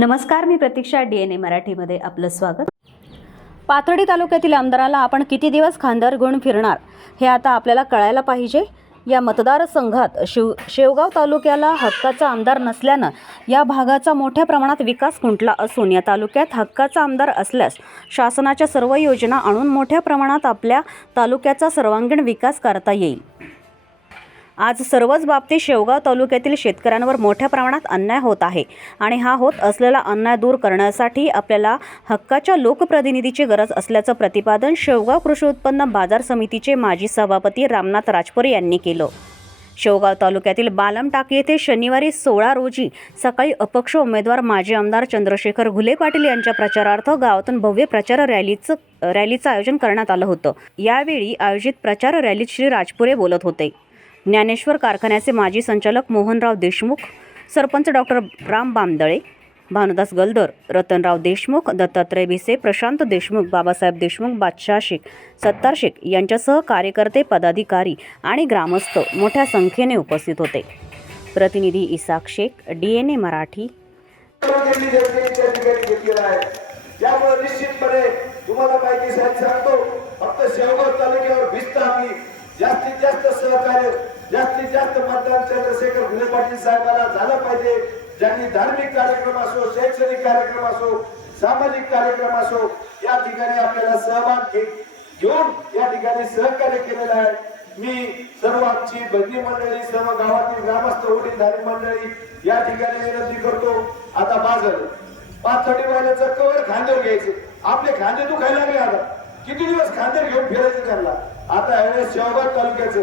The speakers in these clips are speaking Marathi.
नमस्कार, मी प्रतीक्षा. DNA मराठीमध्ये आपलं स्वागत. पाथर्डी तालुक्यातील आमदाराला आपण किती दिवस खांद्यावर घेऊन फिरणार हे आता आपल्याला कळायला पाहिजे. या मतदारसंघात शेवगाव तालुक्याला हक्काचा आमदार नसल्यानं या भागाचा मोठ्या प्रमाणात विकास खुंटला असून या तालुक्यात हक्काचा आमदार असल्यास शासनाच्या सर्व योजना आणून मोठ्या प्रमाणात आपल्या तालुक्याचा सर्वांगीण विकास करता येईल. आज सर्वच बाबतीत शेवगाव तालुक्यातील शेतकऱ्यांवर मोठ्या प्रमाणात अन्याय होत आहे आणि हा होत असलेला अन्याय दूर करण्यासाठी आपल्याला हक्काच्या लोकप्रतिनिधीची गरज असल्याचं प्रतिपादन शेवगाव कृषी उत्पन्न बाजार समितीचे माजी सभापती रामनाथ राजपुरे यांनी केलं. शेवगाव तालुक्यातील बालमटाक येथे शनिवारी 16 रोजी सकाळी अपक्ष उमेदवार माजी आमदार चंद्रशेखर घुले पाटील यांच्या प्रचारार्थ गावातून भव्य प्रचार रॅलीचं आयोजन करण्यात आलं होतं. यावेळी आयोजित प्रचार रॅलीत श्री राजपुरे बोलत होते. ज्ञानेश्वर कारखान्याचे माजी संचालक मोहनराव देशमुख, सरपंच डॉक्टर राम बामदळे, भानुदास गलदर, रतनराव देशमुख, दत्तात्रय भिसे, प्रशांत देशमुख, बाबासाहेब देशमुख, बादशाह शेख, सत्तार शेख यांच्यासह कार्यकर्ते, पदाधिकारी आणि ग्रामस्थ मोठ्या संख्येने उपस्थित होते. प्रतिनिधी इसाक शेख, DNA मराठी. त्यामुळे निश्चितपणे तुम्हाला माहिती सांगतो, फक्त शेवगाव तालुक्यावर भिस्त आपली जास्तीत जास्त सहकार्य, जास्तीत जास्त मतदान चंद्रशेखर घुले पाटील साहेबांना झालं पाहिजे. ज्यांनी धार्मिक कार्यक्रम असो, शैक्षणिक कार्यक्रम असो, सामाजिक कार्यक्रम असो, या ठिकाणी आपल्याला सहभाग घेऊन या ठिकाणी सहकार्य केलेलं आहे. मी सर्व आमची भजनी मंडळी, सर्व गावातील ग्रामस्थ, वडीलधारी मंडळी या ठिकाणी विनंती करतो. आता बाजार पाथर्डी बैलाचं कवर खांद्यावर घ्यायचे. आपले खांदे दुखायला लागले. आता किती दिवस खांद्यावर घेऊन फिरायचं त्यांना. आता यावेळेस शेवगाव तालुक्याचं,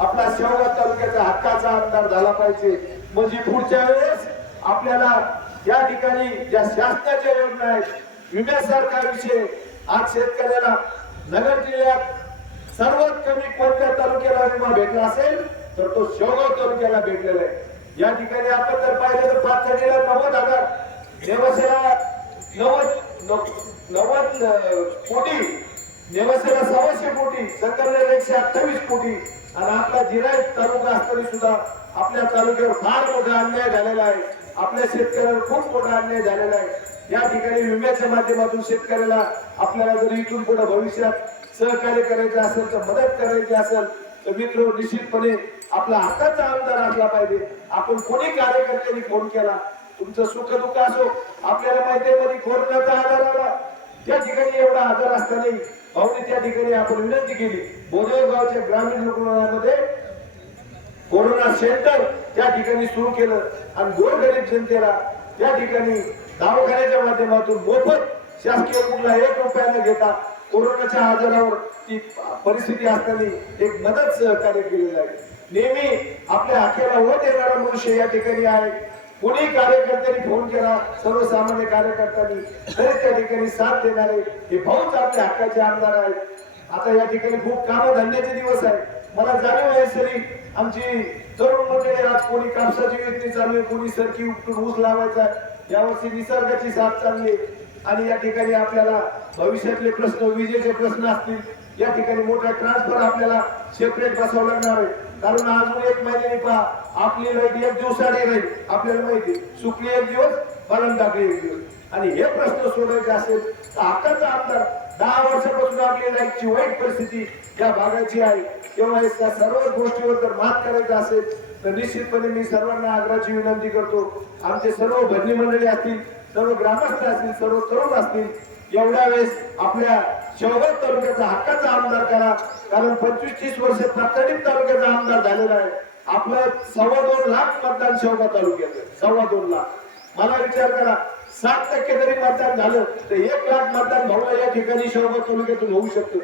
आपला शेवगाव तालुक्याचा हक्काचा आमदार झाला पाहिजे. म्हणजे पुढच्या वेळेस आपल्याला या ठिकाणी ज्या शासनाच्या योजना आहेत, विम्यासारखा विषय, आज शेतकऱ्याला नगर जिल्ह्यात सर्वात कमी कोणत्या तालुक्याला विमा भेटला असेल तर तो शेवगाव तालुक्याला भेटलेला आहे. या ठिकाणी आपण जर पाहिलं तर पाथर्डीला 90,000, नेवासेला 90 कोटी, नेवासेला 100 कोटी, संगमनेर 128 कोटी आणि आपला जिरायत तालुका असताना सुद्धा आपल्या तालुक्यावर फार मोठा अन्याय झालेला आहे. आपल्या शेतकऱ्यावर खूप मोठा अन्याय झालेला आहे. या ठिकाणी विम्याच्या माध्यमातून शेतकऱ्याला आपल्याला जर इथून पुढे भविष्यात सहकार्य करायचं असेल तर मदत करायची असेल तर मित्र निश्चितपणे आपला हक्काचा आमदार असला पाहिजे. आपण कोणी कार्यकर्त्यांनी फोन केला, तुमचं सुख दुःख असो, आपल्याला माहिती आहे मध्ये कोरोनाचा आजार आला, त्या ठिकाणी एवढा आजार असताना भाऊने त्या ठिकाणी आपण विनंती केली. बोदेगावच्या ग्रामीण रुग्णालयामध्ये कोरोना सेंटर त्या ठिकाणी सुरू केलं आणि गोरगरीब जनतेला त्या ठिकाणी दवाखान्याच्या माध्यमातून मोफत शासकीय रुग्णालय 1 रुपया न घेता कोरोनाच्या आजारावर ती परिस्थिती असताना एक मदत सहकार्य केलेलं आहे. नेहमी आपल्या हाकेला होत येणारा मनुष्य या ठिकाणी आहे. कोणी कार्यकर्त्यांनी फोन केला, सर्वसामान्य कार्यकर्त्यांनी तरी त्या ठिकाणी साथ देणारे हे भाऊच आपल्या हक्काचे आमदार आहेत. आता या ठिकाणी खूप कामधंद्याचे दिवस आहे. मला जाणीव आहे सरी आमची तरुण मंडळी, आज कोणी कापसाची विक्री चालू आहे, कोणी सरकी उपटून ऊस लावायचा. यावर्षी निसर्गाची साथ चालली आणि या ठिकाणी आपल्याला भविष्यातले प्रश्न, विजेचे प्रश्न असतील, या ठिकाणी मोठा ट्रान्सफर आपल्याला सेपरेट बसवावं लागणार आहे. कारण अजून 1 महिन्याने पहा आपली लाईट 1 दिवसाने राहील. आपल्याला माहिती सुकली 1 दिवस, बलम टाकली 1 दिवस. आणि हे प्रश्न सोडवायचे असेल तर हक्काचा आमदार 10 वर्षापासून आपली लाईटची वाईट परिस्थिती या भागाची आहे. तेव्हा या सर्व गोष्टीवर जर मात करायचं असेल तर निश्चितपणे मी सर्वांना आग्रहाची विनंती करतो. आमचे सर्व भजनी मंडळी असतील, सर्व ग्रामस्थ असतील, सर्व तरुण असतील, एवढ्या वेळेस आपल्या शेवगाव तालुक्याचा हक्काचा आमदार करा. कारण 25-30 वर्ष पाथर्डी तालुक्याचा आमदार झालेला आहे. आपलं 2.25 लाख मतदान शेवगाव तालुक्याचं, 2.25 लाख. मला विचार करा, 7% जरी मतदान झालं तर 1 लाख मतदान भाऊला या ठिकाणी शेवगाव तालुक्यातून होऊ शकतं.